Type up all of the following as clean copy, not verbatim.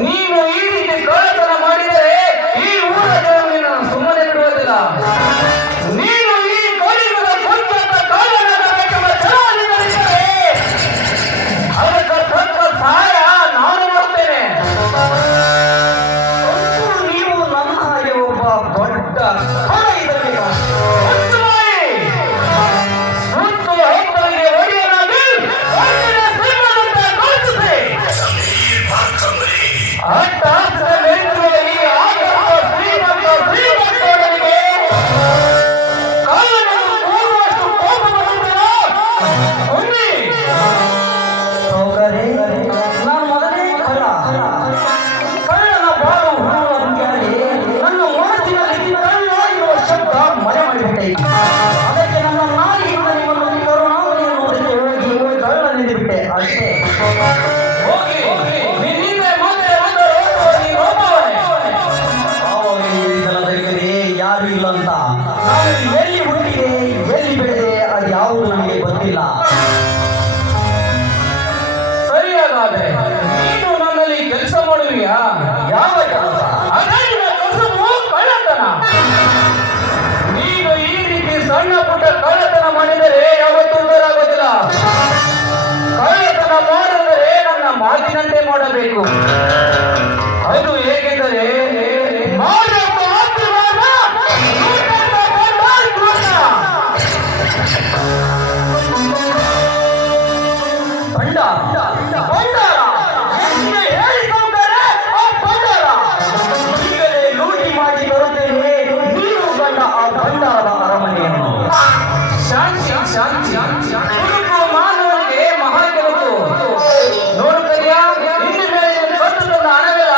ನೀನು ಈ ರೀತಿ ಕಳ್ಳತನ ಮಾಡಿದರೆ ಈ ಊರ ಜನರನ್ನು ನಾನು ಸುಮ್ಮನೆ ಬಿಡುವುದಿಲ್ಲ. ನೀನು ಈ ಕಲಿಯುಗದ ಕುಂಚದ ಕಾರಣನಾಗಬೇಕೆಂಬ ಛಲವನ್ನು ಗಳಿಸಿದರೆ ಅದಕ್ಕೆ ತಕ್ಕ ಸಹಾಯ ನಾನು ಮಾಡುತ್ತೇನೆ. ನೀವು ನನ್ನ ಹಾಗೆ ಒಬ್ಬ ದೊಡ್ಡ ಕಳ್ಳ ಇರಲಿಲ್ಲ. ನಾನು ಮೊದಲೇ ಕಳ್ಳ. ಕಳ್ಳನ ಬಾಳು ಹುಡುಗ ಕೇಳಿ ನನ್ನ ಮನಸ್ಸಿನಲ್ಲಿ ಕಳ್ಳ ಎನ್ನುವ ಶಬ್ದ ಮನೆ ಮಾಡಿಬಿಟ್ಟೆ. ಅದಕ್ಕೆ ನನ್ನ ನಾಲಿಗೆಯಿಂದ ನಿಮ್ಮನ್ನು ಕರುಣಾಮಣಿಯನ್ನು ನೋಡಿದ್ರೆ ಹೋಗಿ ಕಳ್ಳನಿಂದ ಬಿಟ್ಟೆ ಅಷ್ಟೇ. ಯಾರು ಇಲ್ಲ ಅಂತ ನಾನು ಎಲ್ಲಿ ಹುಟ್ಟಿದೆ ಎಲ್ಲಿ ಬೆಳೆದೆ ಅದು ಯಾವುದು ನನಗೆ ಗೊತ್ತಿಲ್ಲ. ಸರಿಯಾಗಾದ್ರೆ ನೀನು ನನ್ನಲ್ಲಿ ಕೆಲಸ ಮಾಡುವಿಯಾ? ಯಾವ ಕೆಲಸ? ಕೆಲಸವು ಕಳ್ಳತನ. ನೀನು ಈ ರೀತಿ ಸಣ್ಣ ಪುಟ್ಟ ಕಳ್ಳತನ ಮಾಡಿದರೆ ಯಾವತ್ತೂ ಉದ್ದಾರಾಗೋದಿಲ್ಲ. ಕಳ್ಳತನ ಮಾಡಿದರೆ ನನ್ನ ಮಾತಿನಂತೆ ಮಾಡಬೇಕು. ಅದು ಹೇಗೆಂದರೆ ಲೂಟಿ ಮಾಡಿ ಬರುತ್ತೇನೆ ನೀವು ಕಂಡ ಆ ಭಂಡಾರದ ಅರಮನೆಯನ್ನು. ಶಾಂತಿ ಶಾಂತಿ ತುರುಕು ಮಾನವನಿಗೆ ಮಹಾ ಕೆಲವು ನೋಡು ಕರಿಯ ಇನ್ನು ಮೇಲೆ ಕಟ್ಟು ತಂದ ಹಣವೆಲ್ಲ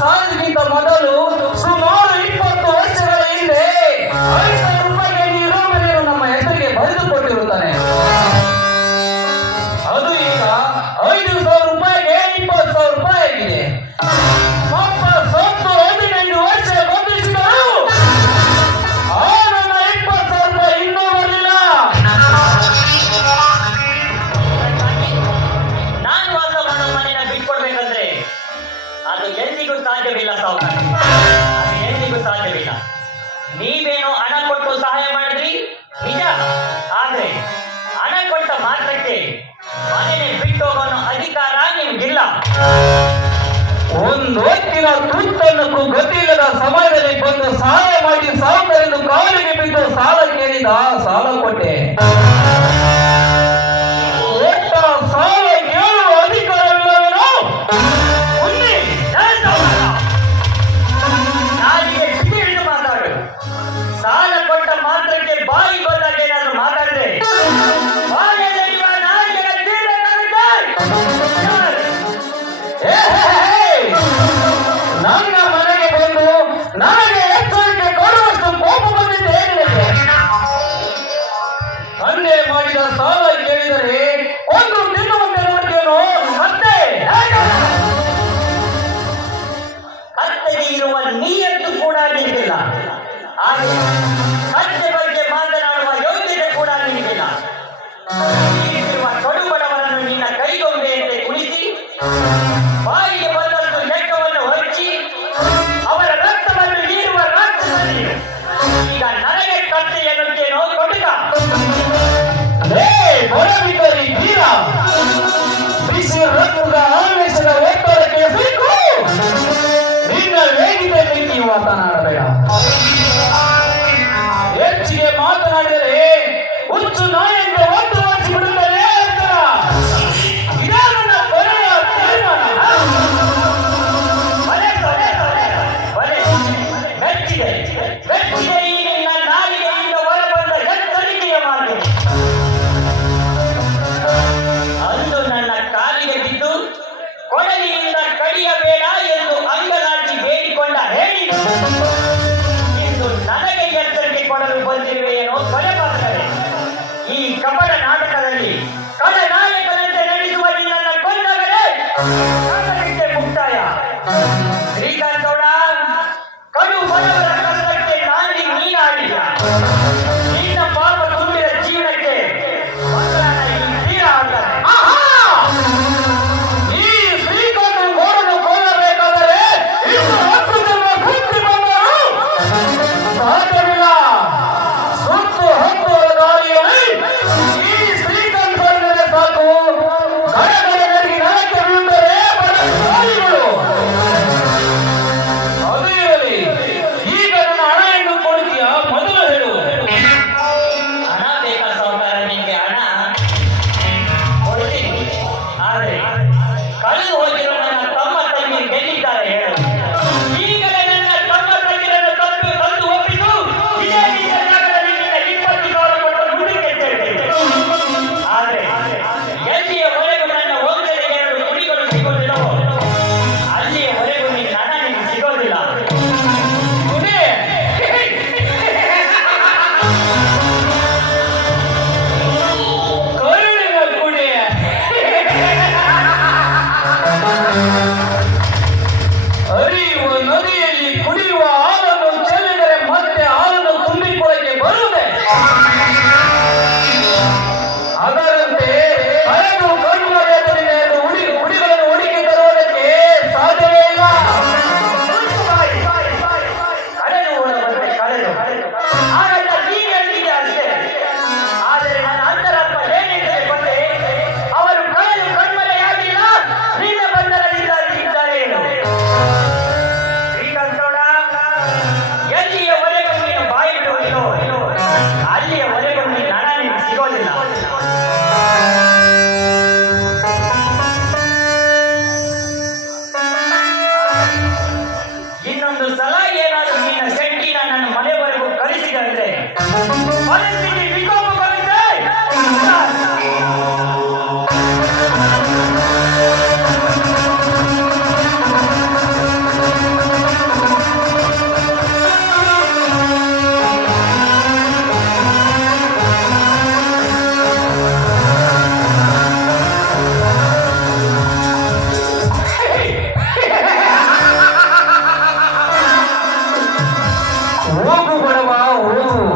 ಸಾಲಕ್ಕಿಂತ ಮೊದಲು ಸುಮಾರು 20 ವರ್ಷಗಳ ಹಿಂದೆ 5,000 ರೂಪಾಯಿಗೆ ನೀರು ಮನೆಯನ್ನು ನಮ್ಮ ಹೆಸರಿಗೆ ಬರೆದುಕೊಟ್ಟಿರುತ್ತಾನೆ. ಅದು ಈಗ 5,000 ರೂಪಾಯಿಗೆ 20,000 ರೂಪಾಯಿ ಆಗಿದೆ. ಪಾಪ ಸತ್ತು 15 ವರ್ಷ ಬಂಧಿಸಿದರು. ಆ ನನ್ನ 20,000 ರೂಪಾಯಿ ಇನ್ನೂ ಬರಲಿಲ್ಲ. ನಾನು ವಾಸ ಮಾಡೋ ಮನೆಯ ಬಿಟ್ಕೊಡ್ಬೇಕಂದ್ರೆ ಅದು ಎಂದಿಗೂ ಸಾಧ್ಯವಿಲ್ಲ ಸಾವುಕಾರ, ಅದು ಎಂದಿಗೂ ಸಾಧ್ಯವಿಲ್ಲ. ನೀವೇನೋ ಹಣ ಕೊಟ್ಟು ಸಹಾಯ ಮಾಡಿದ್ರಿ ನಿಜ, ಆದ್ರೆ ಹಣ ಕೊಟ್ಟ ಮಾತ್ರಕ್ಕೆ ಮನೆಯೇ ಬಿಟ್ಟು ಹೋಗೋ ಅಧಿಕಾರ ನಿಮ್ಗಿಲ್ಲ. ಒಂದು ಹೊತ್ತಿನ ತುತ್ತನ್ನಕ್ಕೂ ಗತಿಯಿಲ್ಲದ ಸಮಯದಲ್ಲಿ ಬಂದು ಸಹಾಯ ಮಾಡಿ ಸಾವುಕಾರನು ಕಾಲಿಗೆ ಬಿದ್ದು ಸಾಲ ಕೇಳಿದ, ಸಾಲ ಕೊಟ್ಟೆ. ಕೊಟ್ಟ ಸಾಲ ಕೇಳುವ ಅಧಿಕಾರವಿಲ್ಲವೇನೋ? ಉನ್ನಿ, ನಾನು ಸಾವುಕಾರ. ನಾಲಿಗೆ ಬಿಸಿ ಹಿಡಿದು ಮಾತಾಡು. ಸಾಲ ಕೊಟ್ಟ ಮಾತ್ರಕ್ಕೆ ಬಾಯಿ ಬಂದಾಗ ಏನಾದ್ರು ಮಾತಾಡಿದ್ರೆ ಬಾಯಲ್ಲಿರುವ ನಾಲಿಗೆಗೆ ತೀರ್ಬೇಕಾಗುತ್ತೆ. ನನ್ನ ಮನೆಗೆ ಬಂದು ನನಗೆ ಎಚ್ಚರಿಕೆ ಕೊಡುವಷ್ಟು ಕೋಪ ಬಂದಿದೆ ನಿನಗೆ. ತಂದೆ ಮಾಡಿದ ಸಾಲ ಕೇಳಿದರೆ ಒಂದು ತಿನ್ನುವಂತೆ ನೋಡ್ತೇನೋ ಮತ್ತೆ ಕತ್ತೆಗೆ ಇರುವ ನೀಯತ್ತು ಕೂಡ ನಿನಗಿಲ್ಲ, ಹಾಗೆ ಕತ್ತೆ ಬಗ್ಗೆ ಮಾತನಾಡುವ ಯೋಗ್ಯತೆ ಕೂಡ ನಿನಗಿಲ್ಲ. ಇರುವ ಕಡು ಬಡವರನ್ನು ನಿನ್ನ ಕೈಗೊಂಬೆಯಂತೆ ಕುಣಿಸಿ ಬಾಯಿಗೆ ಬಂದಷ್ಟು ಲೆಕ್ಕವನ್ನು ಹೊರಚಿ ಅವರ ರಕ್ತವನ್ನು ಹೀರುವ ರಾಕ್ಷಸನಿ. ಈಗ ನನಗೆ ಕತ್ತೆ ಎನ್ನುತ್ತೇನೋ ಕೊಡುಗ. ಬಡಬಿಕರಿ ತೀರ ಬಿಸಿ ರಕ್ತದ ಆವೇಶದ ಒತ್ತಡಕ್ಕೆ ಬೇಕು. ನಿನ್ನ ವೇಗಿದ ರೀತಿ ಮಾತನಾಡಬೇಡ. ಹೆಚ್ಚಿಗೆ ಮಾತನಾಡಿದರೆ ಹುಚ್ಚು ನಾಯಿಂದ ಒತ್ತು ಮಾಡಿಸಿ ಬಿಡುತ್ತದೆ ಅಂತ. ಇದೇ ನನ್ನ ಕೊನೆಯ ತೀರ್ಮಾನ. ಬಲೆ ಬಲೆ ಬಲೆ ಮೆಚ್ಚಿದೆ ಮೆಚ್ಚಿದೆ. ಈ ನಿನ್ನ ನಾಲಿಗೆಯಿಂದ ಹೊರಬಂದ ಎಚ್ಚರಿಕೆಯ ಮಾತು. ಅಂದು ನನ್ನ ಕಾಲಿಗೆ ಬಿದ್ದು ಕೊಡಲಿಯಿಂದ ಕಡಿಯಬೇಡ ಎಂದು ಅಂಗಲಾಚಿ ಬೇಡಿಕೊಂಡ ಹೇಳಿ ಇಂದು ನನಗೆ ಎಚ್ಚರಿಕೆ ಕೊಡಲು ಬಂದಿರುವೆಯೇನೋ ಕೊಲೆ ಮಾಡ್ತಾರೆ. ಈ ಕಪಟ ನಾಟಕದಲ್ಲಿ ನಾಯಕನಂತೆ ನಡೆಸುವ ನಿನ್ನನ್ನು ಕೊಂದಾಗಲೇ ನಾಟಕಕ್ಕೆ ಮುಕ್ತಾಯ. ಶ್ರೀಕಾಂತ್ ಗೌಡ, ಕಡು ಬಡವರ ಕಷ್ಟಕ್ಕೆ ನಾಂದಿ ನೀನಾಡಿದ. ನಿನ್ನ ಪಾಪ ತುಂಬಿದ ಜೀವನಕ್ಕೆ ಮಂಗಳನ ಈ ತೀರ ಆಗ್ತಾರೆ. ಈ ಶ್ರೀಕಾಂತ ಗೋಡನ್ನು ಕೊಲ್ಲಬೇಕಾದರೆ ಇನ್ನು 10 ಜನ ಕುಂತಿ ಬಂದರು ಸಾಧ್ಯವಿಲ್ಲ. ಸುತ್ತು ಹತ್ತುವ ದಾರಿಯಲ್ಲಿ ಈ ಶ್ರೀಕಾಂತ ಗೋಡನೇ ಸಾಕು. ಗಡಗಡಗಡಿಗೆ ನೆಲಕ್ಕೆ ಬೀಳುತ್ತಾರೆ ಬಡಗಾಲಿಗಳು. ಅದು ಇರಲಿ, ಈಗ ನನ್ನ ಹಣ ಎಂದು ಕೊಡ್ತೀಯ ಮೊದಲು ಹೇಳು. ಹಣ ಬೇಕಾ ಸಾವುಕಾರ? ನಿಮಗೆ ಹಣ ಕೊಡ್ತೀನಿ, ಆದರೆ ಕಳೆದು ಹೋಗಿರೋ ನನ್ನ ತಮ್ಮ ತಂಗಿ ಗೆಲ್ಲಿದ್ದಾರೆ ಹೇಳು. ಈಗಲೇ ನನ್ನ ತಮ್ಮ ತಂಗಿರನ್ನು ತಂದು ಒಪ್ಪಿಸು. ಇದೇ ನಿನ್ನ ಜಾಗದಲ್ಲಿ ನಿನ್ನ 20,000 ಕೊಟ್ಟು ದುಡಿಗೆ ಸೇರ್ತೇನೆ. ಆದರೆ ಎಲ್ಲಿಯವರೆಗೂ ನನ್ನ ಒಂದೆಡೆ 2 ಕುಡಿಗಳು ಸಿಗೋದಿಲ್ಲವೋ ಅಲ್ಲಿಯವರೆಗೂ ನಿನ್ನ ಹಣ ನಿನಗೆ ಸಿಗೋದಿಲ್ಲ. ಕುಡಿ. ಕರುಳಿನ ಕುಡಿ. ಹರಿಯುವ ನದಿಯಲ್ಲಿ ಕುಡಿಯುವ ಹಾಲನ್ನು ಚೆಲ್ಲಿದರೆ ಮತ್ತೆ ಹಾಲನ್ನು ತುಂಬಿಕೊಳ್ಳಕ್ಕೆ ಬರುವುದೇ? ಅದರಂತೆ ಹರಿದು ಕಣ್ಣು ಎದುರಿನ ಹುಡಿಗಳನ್ನು ಹುಡುಕಿ ತರುವುದಕ್ಕೆ ಸಾಧ್ಯವೇ ಇಲ್ಲ. ಕಳೆದು ಹೋದವಂತೆ ಕಳೆದು ಹಾಗಂತ ನೀನು ಹೇಳ್ತಿದ್ದೆ ಅಷ್ಟೇ. ಆದರೆ ನನ್ನ ಅಂತರಾತ್ಮ ಏನಿದೆ ಬಂದೆ ಅವರು ಕಳೆದು ಕಣ್ಮರೆಯಾಗಿಲ್ಲ, ನಿನ್ನ ಬಂಧನದಿಂದಾಗಿದ್ದಾರೆ ಏನು. ಶ್ರೀಕಾಂತ್ ಗೌಡ, ಎಲ್ಲಿಯವರೆಗೂ ನೀನು ಬಾಯಿ ಬಿಡುವುದಿಲ್ಲೋ ಅಲ್ಲಿಯವರೆಗೂ ನಿನ್ನ ಹಣ ನಿನಗೆ ಸಿಗೋದಿಲ್ಲ. ಇನ್ನೊಂದು ಸಲ ಏನಾದರೂ ನಿನ್ನ ಶೆಟ್ಟಿನ ನನ್ನ ಮನೆವರೆಗೂ ಕಳಿಸಿದಂದ್ರೆ ಪರಿಸ್ಥಿತಿ ವಿಕೋಪ ಬರುತ್ತೆ. ಹೋಗು ಬಡವ